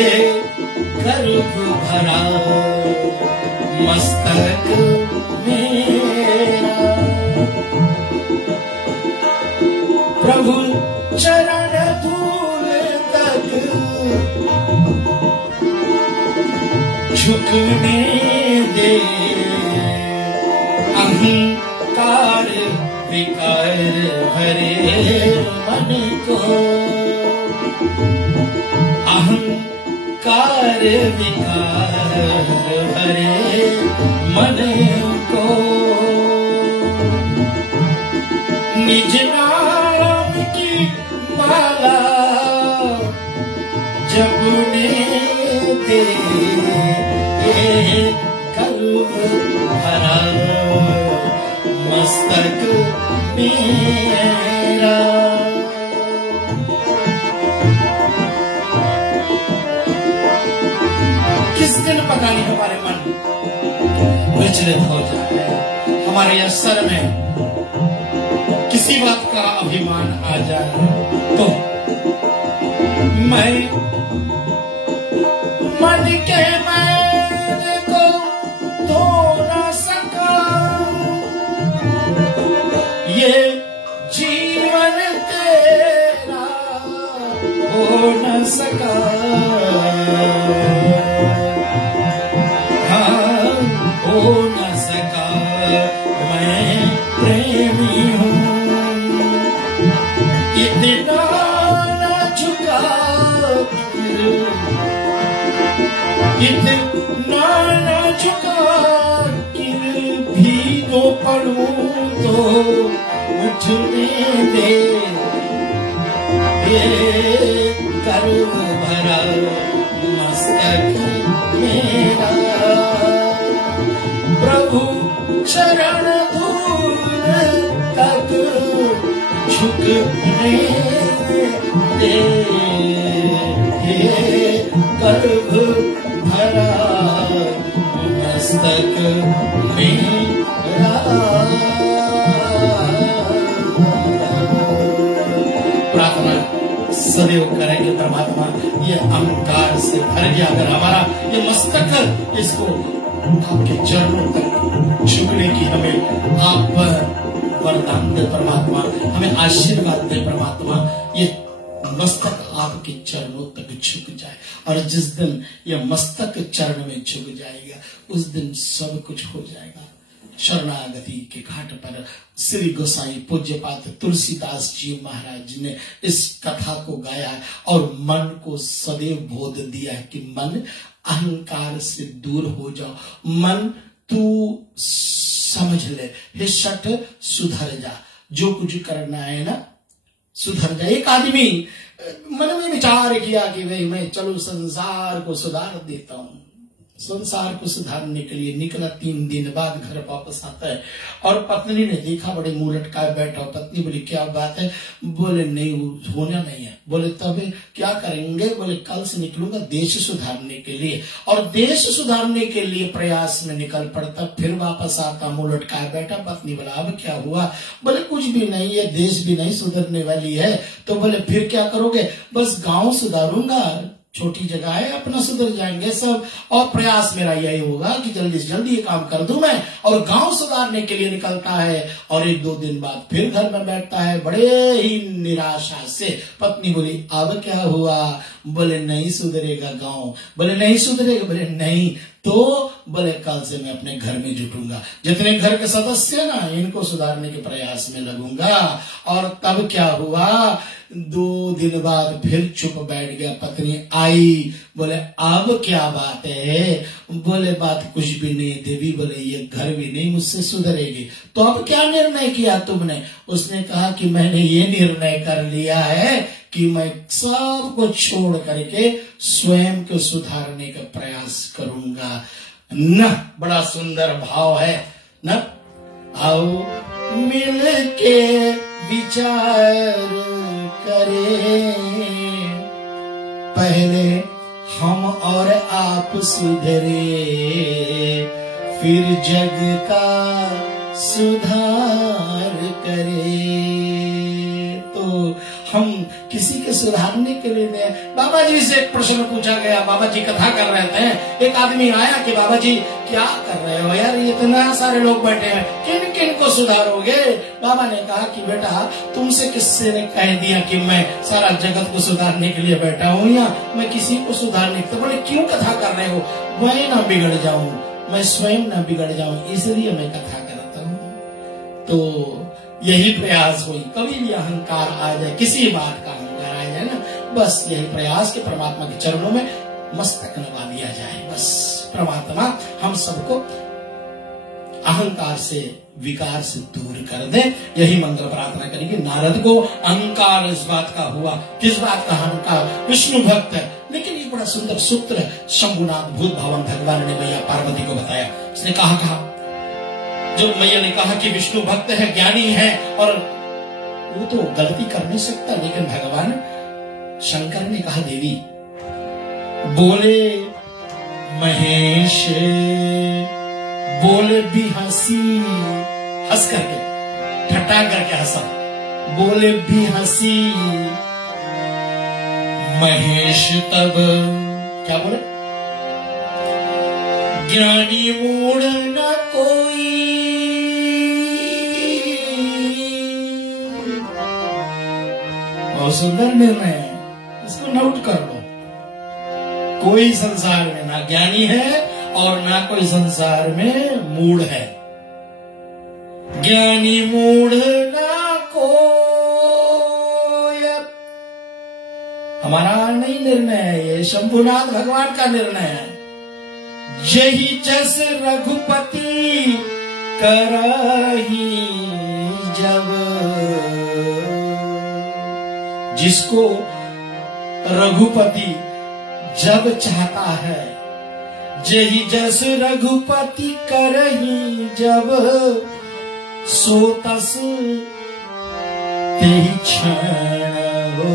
गर्भ भरा मस्तक मेरा, प्रभु चरण धूल तक झुकने दे, अहंकार विकार भरे मन को, अहंकार विकार भरे मन को, निज नाम की माला जपने दे, कल्प भरा मस्तक मेरा। किस दिन पता नहीं हमारे मन विचलित हो जाए, हमारे या सर में किसी बात का अभिमान आ जाए, तो मैं मन के मैल को धो न सका, ये जीवन तेरा हो न सका, हाँ हो न सका, मैं प्रेमी हूँ, इतना न झुका, इतना न झुका, भी तो पढ़ूं तो उठने दे, ये कर्म भरा मस्तक मेरा। प्रभु चरण धूल तक झुकने दे, ये गर्भ भरा मस्तक मेरा। प्रार्थना सदैव करेंगे परमात्मा, ये अहंकार से भर गया अगर हमारा ये मस्तक, इसको आपके चरणों तक झुकने की हमें आप वरदान दे परमात्मा, हमें आशीर्वाद दे परमात्मा, ये मस्तक आपके चरणों तक झुक जाए। और जिस दिन यह मस्तक चरण में झुक जाएगा, उस दिन सब कुछ हो जाएगा। शरणागति के घाट पर श्री गोसाई पूज्यपात तुलसीदास जी महाराज ने इस कथा को गाया है और मन को सदैव बोध दिया है कि मन अहंकार से दूर हो जाओ, मन तू समझ ले, हे शठ सुधर जा, जो कुछ करना है ना सुधर जा। एक आदमी मन में विचार किया कि भाई मैं चलो संसार को सुधार देता हूँ, संसार को सुधारने के लिए निकला, 3 दिन बाद घर वापस आता है और पत्नी ने देखा बड़े मुंह लटकाए बैठा। पत्नी बोली क्या बात है? बोले नहीं होना नहीं है। बोले तब क्या करेंगे? बोले कल से निकलूंगा देश सुधारने के लिए, और देश सुधारने के लिए प्रयास में निकल पड़ता, फिर वापस आता मुंह लटकाए बैठा। पत्नी बोला अब क्या हुआ? बोले कुछ भी नहीं है, देश भी नहीं सुधरने वाली है। तो बोले फिर क्या करोगे? बस गाँव सुधारूंगा, छोटी जगह है, अपना सुधर जाएंगे सब, और प्रयास मेरा यही होगा कि जल्दी से जल्दी ये काम कर दूं मैं। और गांव सुधारने के लिए निकलता है और 1-2 दिन बाद फिर घर में बैठता है बड़े ही निराशा से। पत्नी बोली अब क्या हुआ? बोले नहीं सुधरेगा गांव। बोले नहीं सुधरेगा? बोले नहीं। तो बोले कल से मैं अपने घर में जुटूंगा, जितने घर के सदस्य ना इनको सुधारने के प्रयास में लगूंगा। और तब क्या हुआ? 2 दिन बाद फिर चुप बैठ गया। पत्नी आई, बोले अब क्या बात है? बोले बात कुछ भी नहीं देवी, बोले ये घर भी नहीं मुझसे सुधरेगी। तो अब क्या निर्णय किया तुमने? उसने कहा कि मैंने ये निर्णय कर लिया है कि मैं सब को छोड़ करके स्वयं को सुधारने का प्रयास करूंगा। न बड़ा सुंदर भाव है न, आओ मिल के विचार करें, पहले हम और आप सुधरे, फिर जग का सुधार करें। तो हम किसी के सुधारने के लिए नहीं। बाबा जी से एक प्रश्न पूछा गया, बाबा जी कथा कर रहे थे, एक आदमी आया कि बाबा जी क्या कर रहे हो यार, इतना सारे लोग बैठे हैं, किन किन को सुधारोगे? बाबा ने कहा कि बेटा तुमसे किससे ने कह दिया कि मैं सारा जगत को सुधारने के लिए बैठा हूँ या मैं किसी को सुधारने? तो बोले क्यों कथा कर रहे हो? मैं ना बिगड़ जाऊं, मैं स्वयं ना बिगड़ जाऊं, इसलिए मैं कथा करता हूँ। तो यही प्रयास हुई, कभी भी अहंकार आ जाए, किसी बात का अहंकार आ जाए ना, बस यही प्रयास कि परमात्मा के चरणों में मस्तक नवा दिया जाए। बस परमात्मा हम सबको अहंकार से, विकार से दूर कर दे, यही मंत्र प्रार्थना करेंगे। नारद को अहंकार इस बात का हुआ, किस बात का अहंकार? विष्णु भक्त है। लेकिन ये बड़ा सुंदर सूत्र शंभुनाथ भूत भवन भगवान ने मैया पार्वती को बताया। उसने कहा जो मैया ने कहा कि विष्णु भक्त है, ज्ञानी है, और वो तो गलती कर नहीं सकता, लेकिन भगवान शंकर ने कहा देवी बोले महेश, बोले भी हंसी, हंस करके, ठट्टा करके हंसा, बोले भी हंसी महेश तब क्या बोले? ज्ञानी मूढ़ न कोई, बहुत सुंदर निर्णय है, इसको नोट कर लो। कोई संसार में ना ज्ञानी है और ना कोई संसार में मूढ़ है। ज्ञानी मूढ़ ना कोई, हमारा नहीं निर्णय है, ये शंभुनाथ भगवान का निर्णय है। यही जस रघुपति करही जब, जिसको रघुपति जब चाहता है, जही जस रघुपति करही जब, सो तस तेहि क्षण हो,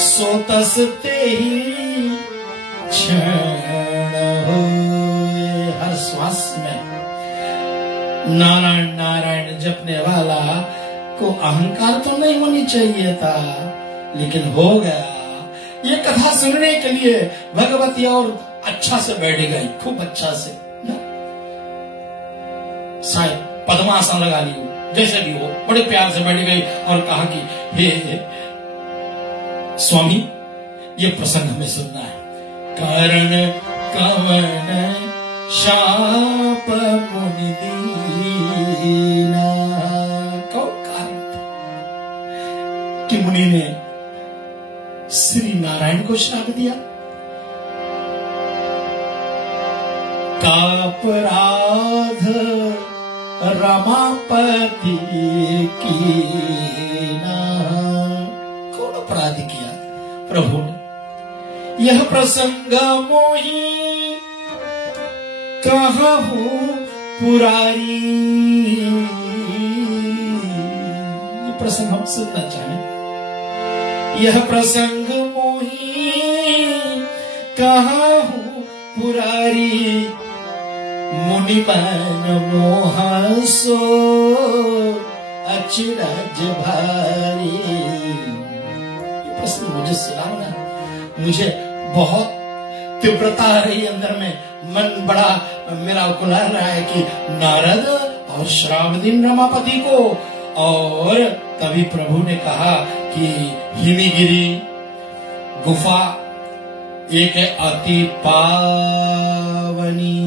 सो तस तेहि क्षण हो। हर श्वास में नारायण नारायण जपने वाला को अहंकार तो नहीं होनी चाहिए था, लेकिन हो गया। ये कथा सुनने के लिए भगवती और अच्छा से बैठ गई, खूब अच्छा से ना, शायद पद्मासन लगा ली हो, जैसे भी हो, बड़े प्यार से बैठ गई और कहा कि हे स्वामी, ये प्रसंग हमें सुनना है। कारण कवन शाप मुनि दीना, कौन कारण कि मुनि ने श्री नारायण को श्राप दिया? कापराध रमापति कीना, कौन अपराध किया प्रभु ने? यह प्रसंग मोही कहूं पुरारी, ये प्रसंग हम सुनना चाहें। यह प्रसंग मोही कहूं पुरारी, मुनि मन मोह सो अचरज भारी। ये प्रसंग मुझे सुनाओ ना, मुझे बहुत तीव्रता आ रही अंदर में, मन बड़ा मेरा उकुला रहा है कि नारद और श्राप दिन रमापति को। और तभी प्रभु ने कहा कि हिमगिरी गुफा एक अति पावनी।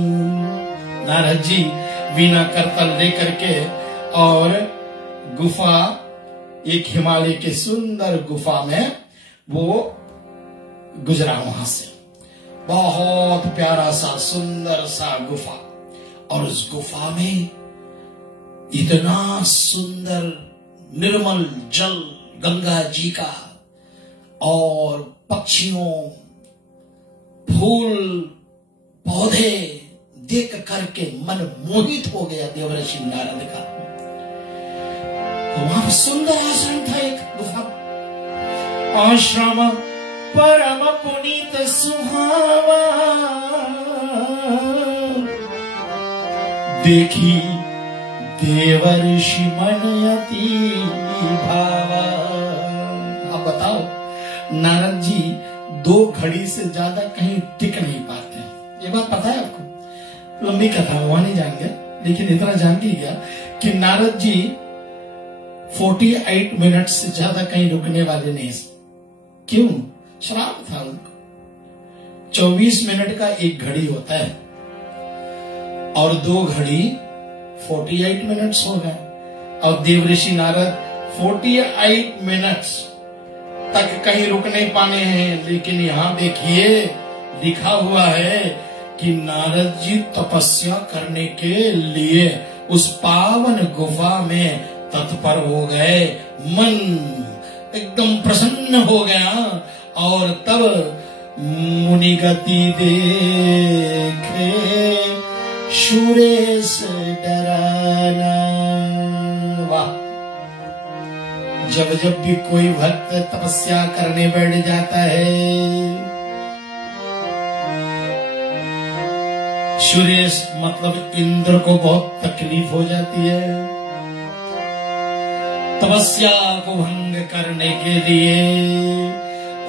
नारद जी बिना करतल लेकर के और गुफा, एक हिमालय के सुंदर गुफा में वो गुजरा वहां से। बहुत प्यारा सा सुंदर सा गुफा, और उस गुफा में इतना सुंदर निर्मल जल गंगा जी का, और पक्षियों, फूल, पौधे देख करके मन मोहित हो गया देवर्षि नारद का। तो वहां सुंदर आश्रम था, एक गुफा आश्रम परम पुनीत सुहावा, देखी देवर्षि मन अति भावा। आप बताओ, नारद जी 2 घड़ी से ज्यादा कहीं टिक नहीं पाते हैं। ये बात पता है आपको? लंबी कथा वहां नहीं जाएंगे, लेकिन इतना जान लिया कि नारद जी 48 मिनट से ज्यादा कहीं रुकने वाले नहीं। क्यों? श्राप था उनको। 24 मिनट का एक घड़ी होता है, और 2 घड़ी 48 मिनट्स हो गए। और देवऋषि नारद 48 मिनट्स तक कहीं रुक नहीं पाने हैं। लेकिन यहाँ देखिए लिखा हुआ है कि नारद जी तपस्या करने के लिए उस पावन गुफा में तत्पर हो गए। मन एकदम प्रसन्न हो गया। और तब मुनि गति देखे सुरेश डराना। वाह! जब जब भी कोई भक्त तपस्या करने बैठ जाता है, सुरेश मतलब इंद्र को बहुत तकलीफ हो जाती है। तपस्या को भंग करने के लिए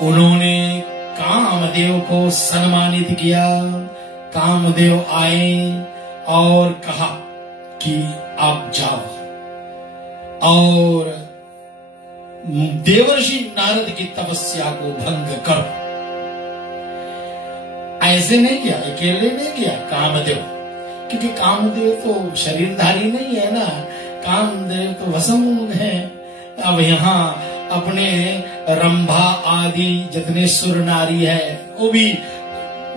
उन्होंने कामदेव को सम्मानित किया। कामदेव आए और कहा कि आप जाओ और देवर्षि नारद की तपस्या को भंग करो। ऐसे नहीं किया, अकेले नहीं किया कामदेव, क्योंकि कामदेव तो शरीरधारी नहीं है ना, कामदेव तो वसुदेव है। अब यहाँ अपने रंभा आदि जितने सुर नारी है वो भी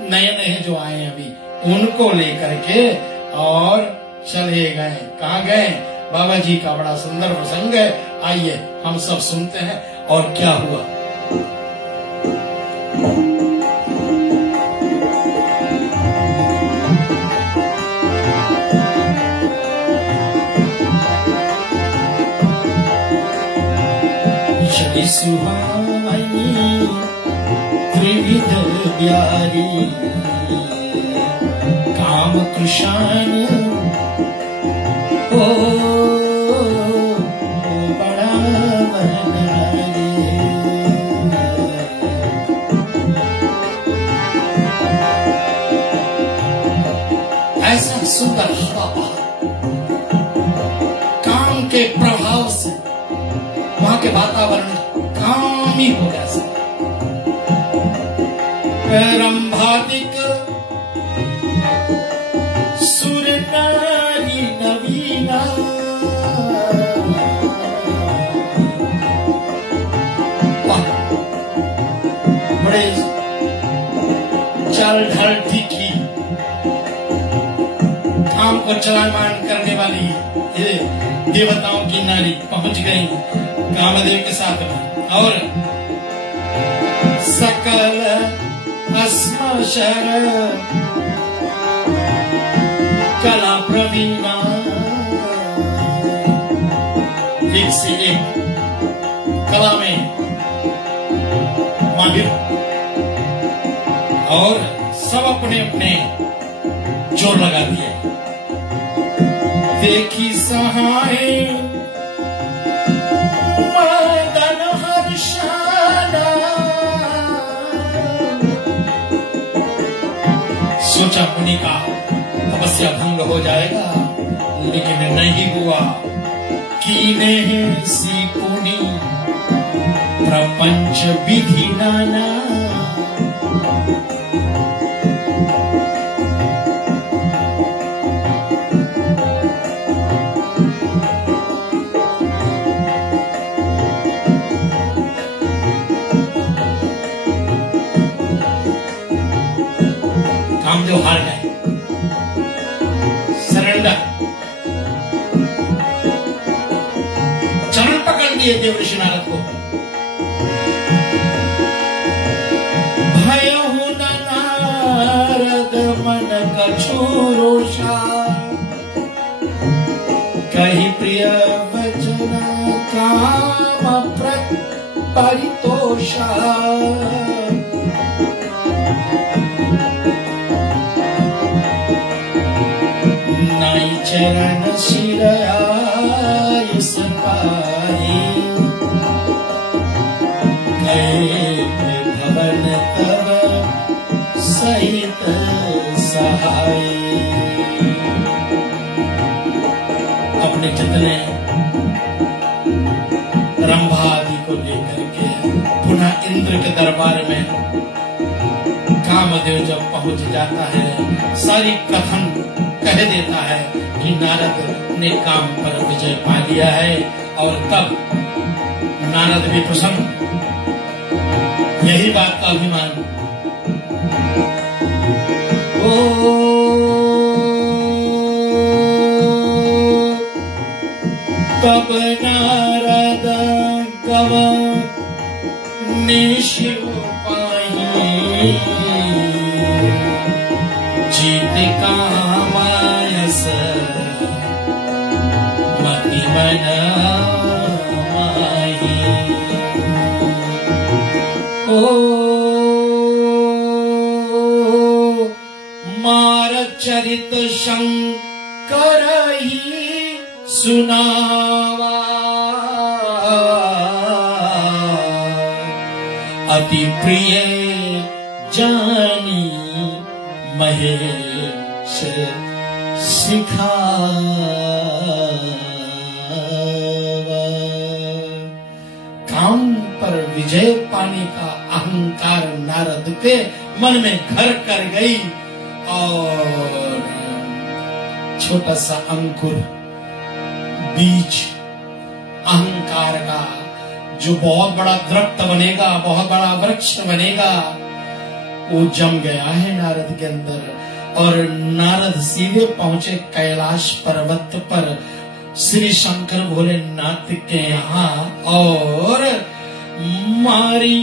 नए नए जो आए अभी, उनको लेकर के और चले गए। कहाँ गए? बाबा जी का बड़ा सुंदर प्रसंग है, आइए हम सब सुनते हैं और क्या हुआ। सुहाई त्रिविध प्यारी काम कृष्ण ओ बड़ा बनाए। ऐसा सुंदर हवा काम के प्रभाव से वहां के वातावरण काम ही हो गया। रंभादिक सुर नारी नवीना बड़े चाल ढाल की काम को चलायमान करने वाली ये देवताओं की नारी पहुंच गई कामदेव के साथ में। और सकल अस्मशर कला प्रवीणा, एक से एक कला में माहिर, और सब अपने अपने जोर लगा दिए। देखी सहाय मदन हर्षाना, सोचा मुनि का तपस्या भंग हो जाएगा, लेकिन नहीं हुआ। कीने सी पुनि प्रपंच विधि नाना, कामदेव हार गए, सरेंडर, चरण पकड़ दिए देवऋषि नारद को। भयहु न नारद मन कछुरोषा, कही प्रिय वचन काम परितोषा। चरण शिराय सपाई, गए भवन तब सहित सहाय। अपने जितने रंभा आदि को लेकर के पुनः इंद्र के दरबार में कामदेव जब पहुंच जाता है, सारी कथन कह देता है कि नारद ने काम पर विजय पा लिया है। और तब नारद भी प्रसन्न, यही बात का अभिमान। तब नारद कव निशिव पाही, जीत कामायस मति मन माही। मार चरित शंकर ही सुनावा, अति प्रिय जानी महेश सिखावा। काम पर विजय पाने का अहंकार नारद के मन में घर कर गई और छोटा सा अंकुर बीज अहंकार का जो बहुत बड़ा दरख्त बनेगा, बहुत बड़ा वृक्ष बनेगा, वो जम गया है नारद के अंदर। और नारद सीधे पहुंचे कैलाश पर्वत पर श्री शंकर भोलेनाथ के यहाँ और मारी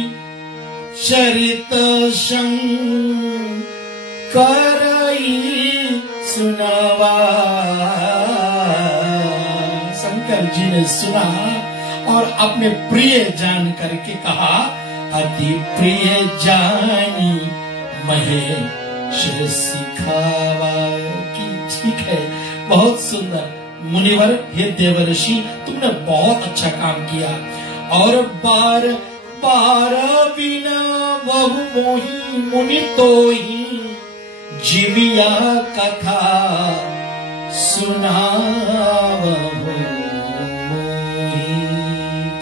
चरित शंकर सुनावा। शंकर जी ने सुना और अपने प्रिय जान करके कहा, अति प्रिय जानी महेश सिखावा। कि ठीक है, बहुत सुंदर मुनिवर, हे देवर्षि, तुमने बहुत अच्छा काम किया। और बार बार बिना बहु मोही मुनि तो ही जीविया कथा सुनावो।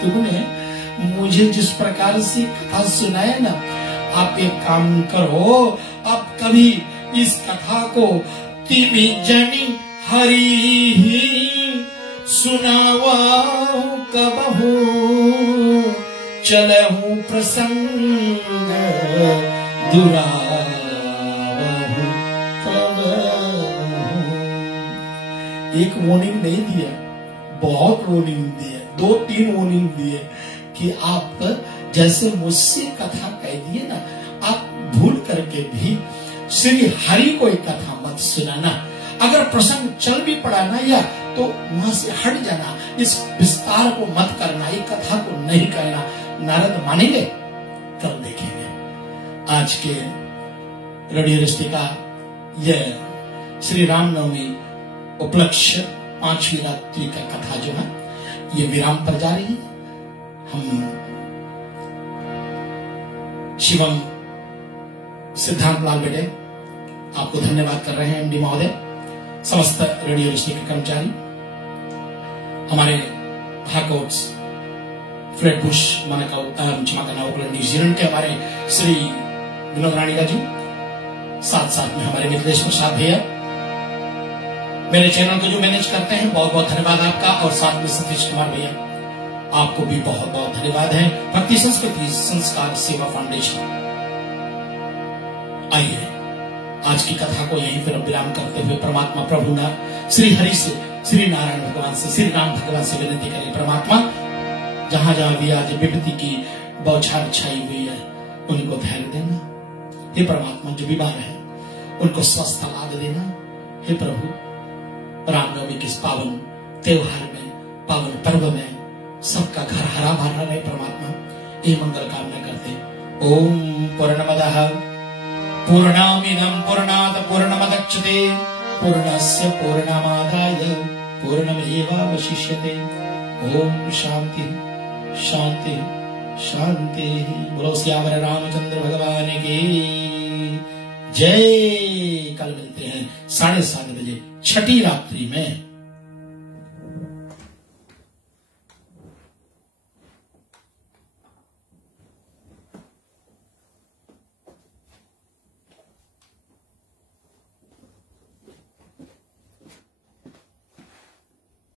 तुमने मुझे जिस प्रकार से कथा सुनाए ना, आप एक काम करो, आप कभी इस कथा को तिमी जनी हरि ही सुनावा कबहू, चलहूं प्रसंग दुरावहु तब। एक वार्निंग नहीं दिया, बहुत वार्निंग दिए, 2-3 वार्निंग दिए कि आप जैसे मुझसे कथा कह दिए ना, आप भूल करके भी श्री हरि को एक कथा मत सुनाना। अगर प्रसंग चल भी पड़ा ना या तो वहां से हट जाना, इस विस्तार को मत करना, एक कथा को नहीं कहना। नारद मानेंगे? कल देखेंगे। आज के रेडियो रिश्ते का यह श्री रामनवमी उपलक्ष्य 5वीं रात्रि का कथा जो है ये विराम पर जा रही है। हम शिवम सिद्धांत लाल बेटे आपको धन्यवाद कर रहे हैं, एमडी महोदय, समस्त रेडियो रिश्ते के कर्मचारी, हमारे हाकोट्स फ्रेड बुश न्यूजीलैंड के हमारे श्री विनोद राणीका जी, साथ साथ में हमारे मिथिलेश प्रसाद भैया, मेरे चैनल को जो मैनेज करते हैं, बहुत बहुत धन्यवाद आपका। और साथ में सतीश कुमार भैया, आपको भी बहुत बहुत धन्यवाद है। भक्ति संस्कृति संस्कार सेवा फाउंडेशन। आइए आज की कथा को यहीं पर विराम करते हुए परमात्मा प्रभु ना श्री हरि से, श्री नारायण भगवान से, श्री राम भगवान से विनती करें, परमात्मा जहां जहां भी आज विपत्ति की बौछार छाई हुई है उनको धैर्य देना। हे परमात्मा जो बीमार है उनको स्वस्थ लाभ देना। हे प्रभु रामनवमी के इस पावन त्योहार में, पावन पर्व में सबका घर हरा भरा रहे परमात्मा, ये मंगल कामना करते। ओम पूर्णमदः पूर्णमिदं पूर्णात् पूर्णमुदच्यते पूर्णस्य पूर्णमादाय पूर्णमेवावशिष्यते। ओम शांति शांति शांति। बोलो श्यावर रामचंद्र भगवान की जय। कल मिलते हैं 7:30 बजे छठी रात्रि में।